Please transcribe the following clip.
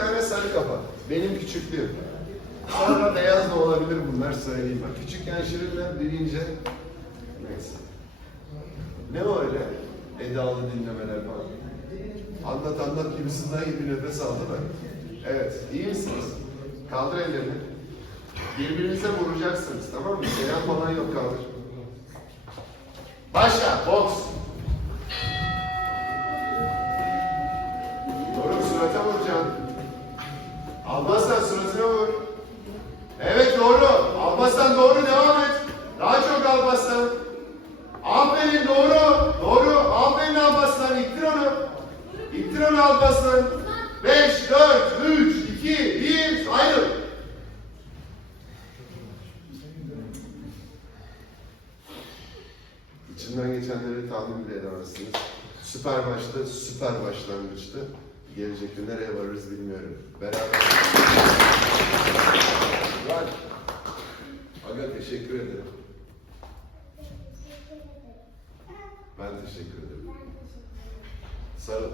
tane sarı kafa. Benim küçüklüğüm. Sonra beyaz da olabilir bunlar söyleyeyim. Bak küçükken şirinler büyüyünce neyse. Ne o öyle? Edalı dinlemeler falan. Anlat anlat gibisinden gibi nefes aldı da. Evet, iyi misiniz? Kaldır ellerini. Birbirinize vuracaksınız, tamam mı? Selam falan yok, kaldır. Başla, boks. Almazsan suratına vur. Evet doğru. Almazsan doğru, devam et. Daha çok Almazsan. Aferin doğru. Doğru. Aferin Almazsan. İttir onu. İttir onu Almazsan. 5, 4, 3, 2, 1, ayrıl. İçinden geçenleri tahmin bile edemezsiniz. Süper maçtı, süper başlangıçtı. Gelecek gün nereye varırız bilmiyorum. Beraber. Var. Aga teşekkür ederim. Ben teşekkür ederim. Sarıl.